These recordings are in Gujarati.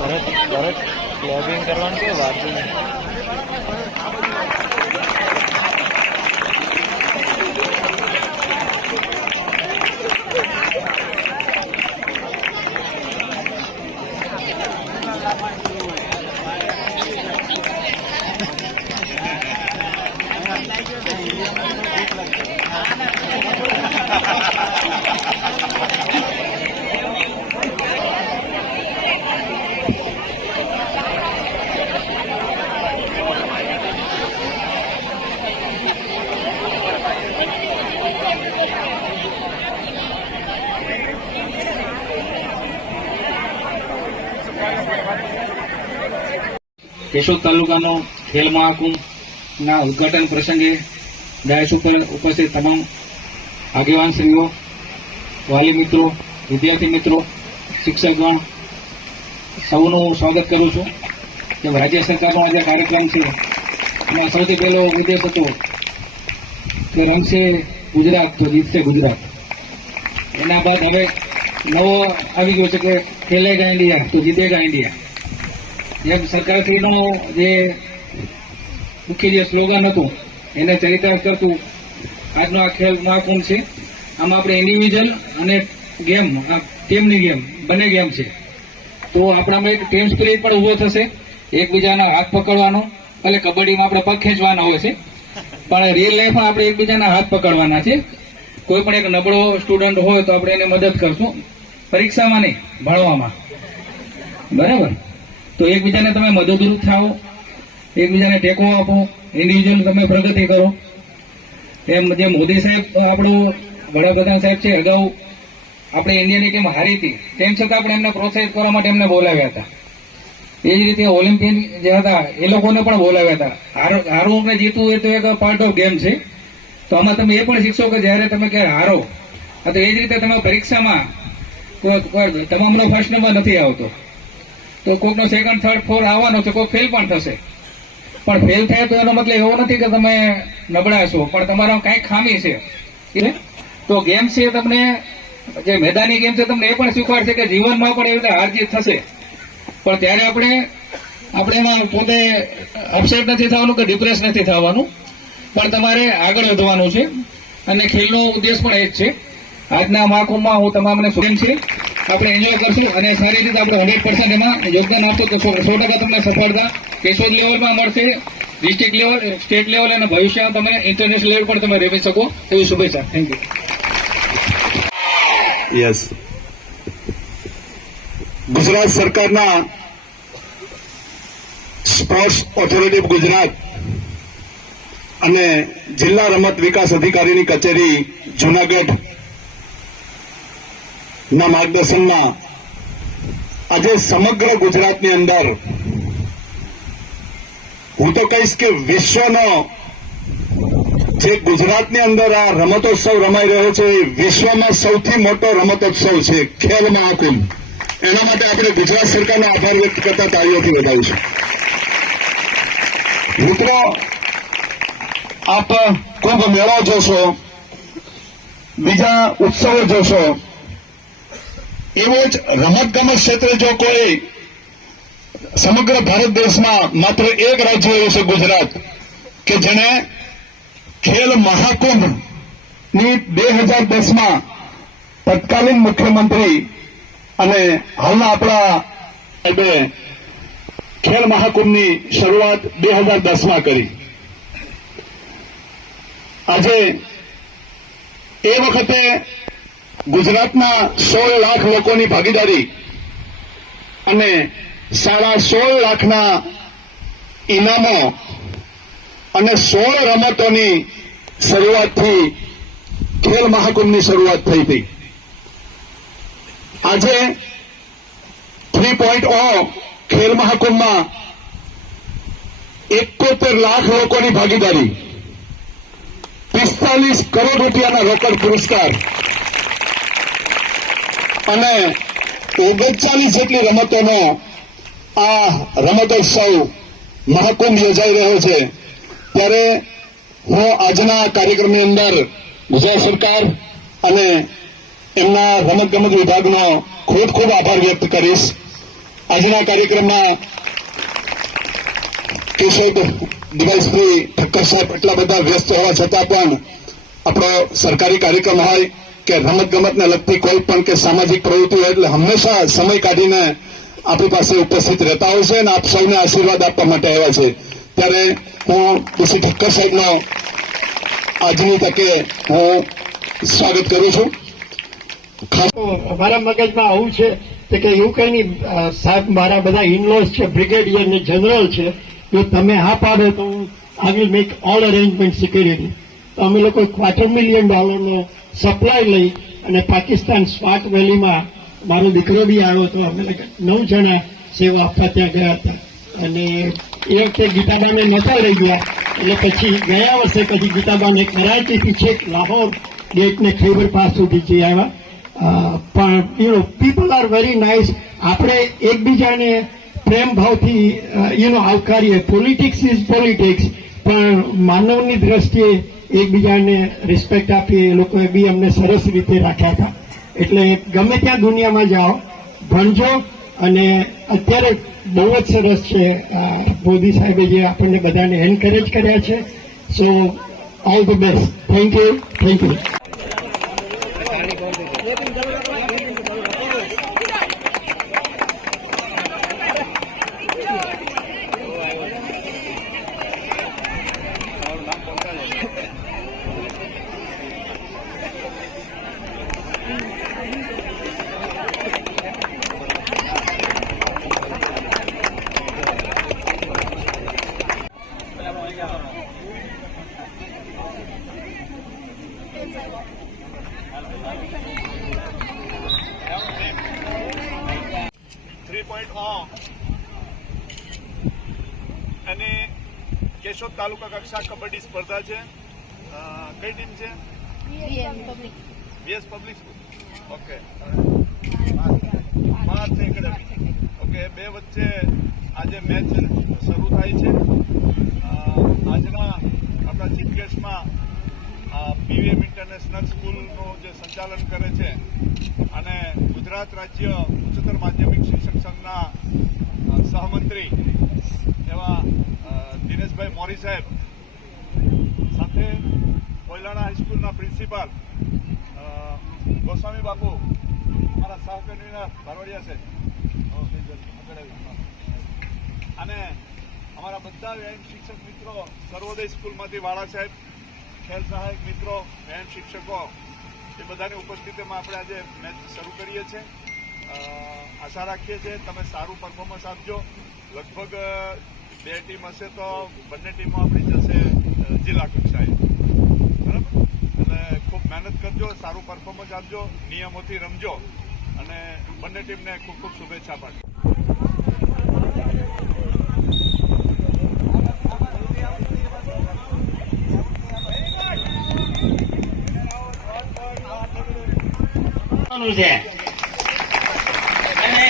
ભરત ભરત લોગિંગ કરવાનું કે વાંચી કેશોદ તાલુકાનો ખેલ મહાકુંભના ઉદઘાટન પ્રસંગે ડાયસ ઉપર ઉપસ્થિત તમામ આગેવાનશ્રીઓ વાલી મિત્રો, વિદ્યાર્થી મિત્રો, શિક્ષકગણ, સૌનું સ્વાગત કરું છું કે રાજ્ય સરકારનો આજે કાર્યક્રમ છે. એમાં સૌથી પહેલો ઉદ્દેશ હતો કે રમશે ગુજરાત, તો જીતશે ગુજરાત. એના બાદ હવે નવો આવી ગયો છે કે ખેલેગા ઇન્ડિયા, તો જીતેગા ઇન્ડિયા. જેમ સરકારશ્રીનો જે મુખ્ય જે સ્લોગન હતું, એને ચરિતાર્થ કરતું આજનો આ ખેલ મહાકુંભ છે. આમાં આપણે ઇન્ડિવિજ્યુઅલ અને ગેમ ટીમની ગેમ બંને ગેમ છે. તો આપણામાં એક ટીમ સ્પિરિટ પણ ઊભો થશે, એકબીજાના હાથ પકડવાનો એટલે કબડ્ડીમાં આપણે પગ ખેંચવાના હોય છે, પણ રિયલ લાઈફમાં આપણે એકબીજાના હાથ પકડવાના છે. કોઈ પણ એક નબળો સ્ટુડન્ટ હોય તો આપણે એને મદદ કરશું, પરીક્ષામાં નહીં, ભણવામાં. બરાબર? તો એકબીજાને તમે મદદરૂપ થાઓ, એકબીજાને ટેકો આપો ઇન્ડિવિજ્યુઅલ તમે પ્રગતિ કરો. એમ જે મોદી સાહેબ આપણો વડાપ્રધાન સાહેબ છે, અગાઉ આપણે ઇન્ડિયાની ટીમ હારી હતી, તેમ છતાં આપણે એમને પ્રોત્સાહિત કરવા માટે એમને બોલાવ્યા હતા. એ જ રીતે ઓલિમ્પિયન જે હતા, એ લોકોને પણ બોલાવ્યા હતા. હારો હારવું કે જીતવું એ તો એક પાર્ટ ઓફ ગેમ છે. તો આમાં તમે એ પણ શીખશો કે જ્યારે તમે ક્યારે હારો તો એ જ રીતે તમે પરીક્ષામાં તમામનો ફર્સ્ટ નંબર નથી આવતો. તો કોઈકનો સેકન્ડ થર્ડ ફોર આવવાનો છે, કોઈ ફેલ પણ થશે. પણ ફેલ થાય તો એનો મતલબ એવો નથી કે તમે નબળા છો, પણ તમારા કાંઈ ખામી છે. તો ગેમ છે તમને, જે મેદાની ગેમ છે તમને એ પણ શીખવાડશે કે જીવનમાં પણ એવી રીતે હારજીત થશે. પણ ત્યારે આપણે આપણે એમાં પોતે અપસેટ નથી થવાનું કે ડિપ્રેસ નથી થવાનું. પણ તમારે આગળ વધવાનું છે. અને ખેલનો ઉદ્દેશ પણ એ જ છે. આજના મહાકુંભમાં હું તમામને સુરેમ છે, આપણે એન્જોય કરશું અને સારી રીતે આપણે હંડ્રેડ પર્સન્ટ એમાં યોગદાન આપશું તો સો ટકા તમને સફળતા કેશોદ લેવલમાં મળશે ડિસ્ટ્રિક્ટ લેવલ સ્ટેટ લેવલ અને ભવિષ્યમાં તમે ઇન્ટરનેશનલ લેવલ પણ તમે રેવી શકો. એવી શુભેચ્છા. Thank you. યસ ગુજરાત સરકારના સ્પોર્ટ્સ ઓથોરિટી ઓફ ગુજરાત અને જિલ્લા રમત વિકાસ અધિકારીની કચેરી જુનાગઢ ના માર્ગદર્શનમાં આજે સમગ્ર ગુજરાતની અંદર હું તો કહીશ કે વિશ્વનો જે ગુજરાતની અંદર આ રમતોત્સવ રમાઈ રહ્યો છે એ વિશ્વમાં સૌથી મોટો રમતોત્સવ છે, ખેલ મહાકુંભ. એના માટે આપણે ગુજરાત સરકારનો આભાર વ્યક્ત કરતા તાળીઓથી વધાવીશું મિત્રો, આપ કુંભ મેળો જોશો, બીજા ઉત્સવો જોશો એવો જ રમતગમત ક્ષેત્રે જો કોઈ સમગ્ર ભારત દેશમાં માત્ર એક રાજ્ય એવું છે ગુજરાત, કે જેણે ખેલ મહાકુંભની બે હજાર દસમાં તત્કાલીન મુખ્યમંત્રી અને હાલના આપણા સાહેબે ખેલ મહાકુંભની શરૂઆત બે હજાર દસમાં કરી. આજે એ વખતે ગુજરાતના સોળ લાખ લોકોની ભાગીદારી અને સાડા સોળ લાખના ઇનામો અને સોળ રમતોની શરૂઆતથી ખેલ મહાકુંભની શરૂઆત થઈ હતી. આજે થ્રી પોઈન્ટ ઓ ખેલ મહાકુંભમાં એકોતેર લાખ લોકોની ભાગીદારી, પિસ્તાલીસ કરોડ રૂપિયાના રોકડ પુરસ્કાર અને ઓગણચાલીસ જેટલી રમતોનો આ રમતોત્સવ મહાકુંભ યોજાઈ રહ્યો છે. ત્યારે હું આજના કાર્યક્રમની અંદર ગુજરાત સરકાર અને એમના રમતગમત વિભાગનો ખૂબ ખૂબ આભાર વ્યક્ત કરીશ. આજના કાર્યક્રમમાં કિશોર દિવાલશ્રી ઠક્કર સાહેબ એટલા બધા વ્યસ્ત હોવા છતાં પણ આપણો સરકારી કાર્યક્રમ હોય કે રમત ગમતને લગતી કોઈ પણ કે સામાજિક પ્રવૃત્તિ એટલે હંમેશા સમય કાઢીને આપણી પાસે ઉપસ્થિત રહેતા હોય છે અને આપ સૌને આશીર્વાદ આપવા માટે આવ્યા છે. ત્યારે હું ડીસી ઠક્કર સાહેબનો આજની તકે હું સ્વાગત કરું છું. મારા મગજમાં આવું છે કે એવું કઈ નહીં સાહેબ મારા બધા ઇનલોઝ છે બ્રિગેડિયર ને જનરલ છે, જો તમે હા પાડો તો હું I will make all arrangement security તો અમે લોકો ક્વાર્ટર મિલિયન ડોલરનો સપ્લાય લઈ અને પાકિસ્તાન સ્વાટ વેલીમાં મારો દીકરો બી આવ્યો હતો. અમે નવ જણા સેવા આપવા ત્યાં ગયા હતા. અને એ વખતે ગીતાબાને નહોતા રહી ગયા. એટલે પછી ગયા વર્ષે પછી ગીતાબાને કરાચીથી છેક લાહોર ગેટને ખૈબર પાસ સુધી જઈ આવ્યા. પણ you people are very nice આપણે એકબીજાને પ્રેમ ભાવથી યુ આવકારીએ. પોલિટિક્સ ઇઝ પોલિટિક્સ પણ માનવની દ્રષ્ટિએ એકબીજાને રિસ્પેક્ટ આપીએ એ લોકોએ બી અમને સરસ રીતે રાખ્યા હતા. એટલે ગમે ત્યાં દુનિયામાં જાઓ, ભણજો અને અત્યારે બહુ જ સરસ છે મોદી સાહેબે જે આપણને બધાને એન્કરેજ કર્યા છે. So all the best thank you thank you three point અને કેશોદ તાલુકા કક્ષા કબડ્ડી સ્પર્ધા છે. કઈ ટીમ છે? BS public school. Okay. Okay, બે વચ્ચે આજે મેચ શરૂ થાય છે અ, આજના આપણા ચીફ ગેસ્ટમાં પીવીએમ ઇન્ટરનેશનલ સ્કૂલનું જે સંચાલન કરે છે અને ગુજરાત રાજ્ય ઉચ્ચતર માધ્યમિક શિક્ષક સંઘના સહમંત્રી એવા દિનેશભાઈ મોરી સાહેબ સાથે કોયલાણા હાઈસ્કૂલના પ્રિન્સિપાલ ગોસ્વામી બાપુ, મારા સહ કન્વીનર છે. અને અમારા બધા વ્યાયામ શિક્ષક મિત્રો, સર્વોદય સ્કૂલમાંથી વાળા સાહેબ, ખેલ સહાયક મિત્રો, વ્યાયામ શિક્ષકો એ બધાની ઉપસ્થિતિમાં આપણે આજે મેચ શરૂ કરીએ છીએ. આશા રાખીએ છીએ તમે સારું પરફોર્મન્સ આપજો. લગભગ બે ટીમ હશે તો બંને ટીમો આપણી જશે જિલ્લા કક્ષાએ. બરાબર? એટલે ખૂબ મહેનત કરજો, સારું પરફોર્મન્સ આપજો, નિયમોથી રમજો અને બંને ટીમને ખૂબ ખૂબ શુભેચ્છા પાઠવું. કરવાનું છે. અને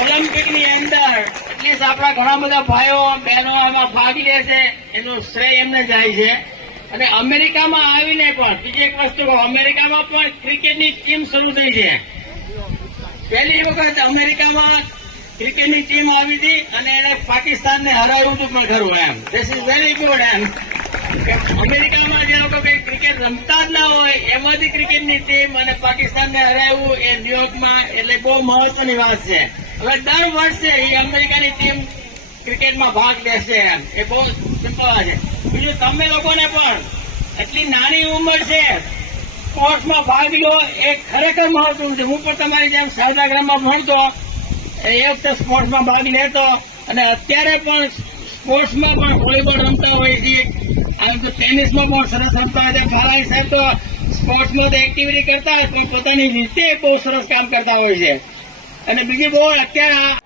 ઓલિમ્પિકની અંદર એટલીસ્ટ આપણા ઘણા બધા ભાઈઓ બહેનો એમાં ભાગ લે છે, એનો શ્રેય એમને જાય છે. અને અમેરિકામાં આવીને પણ બીજી એક વસ્તુ અમેરિકામાં પણ ક્રિકેટની ટીમ શરૂ થઈ છે. પહેલી વખત અમેરિકામાં ક્રિકેટની ટીમ આવી હતી અને એને પાકિસ્તાનને હરાવ્યું હતું પણ ખરું એમ. ધીસ ઇઝ વેરી ગુડ એમ. કઈ ક્રિકેટ રમતા જ ના હોય, એમાંથી ક્રિકેટની ટીમ અને પાકિસ્તાનને હરાવ્યું એ ન્યુયોર્કમાં એટલે બહુ મહત્વની વાત છે. હવે દર વર્ષે એ અમેરિકાની ટીમ ક્રિકેટમાં ભાગ લેશે એમ. એ બહુ સિમ્પલ છે. બીજું તમે લોકોને પણ એટલી નાની ઉંમર છે, સ્પોર્ટ્સમાં ભાગ લો, એ ખરેખર મહત્વનું છે. હું પણ તમારી જેમ સહજાગ્રામમાં ભણતો, એ વખતે સ્પોર્ટ્સમાં ભાગ લેતો અને અત્યારે પણ સ્પોર્ટ્સમાં પણ વોલીબોલ રમતા હોય છે આમ તો ટેનિસમાં પણ સરસ રમતા હોય છે. સાહેબ તો સ્પોર્ટ્સમાં તો એક્ટિવિટી કરતા હોય પણ પોતાની રીતે બહુ સરસ કામ કરતા હોય છે. અને બીજી બહુ અત્યારે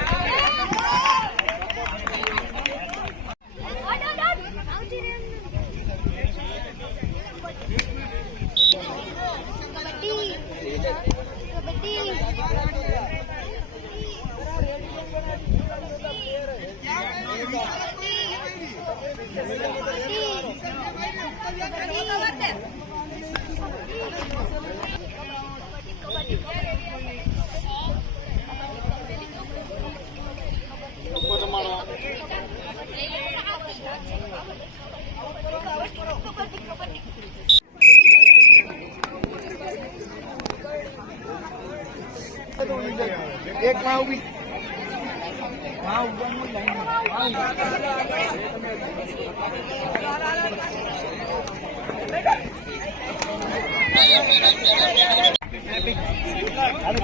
அது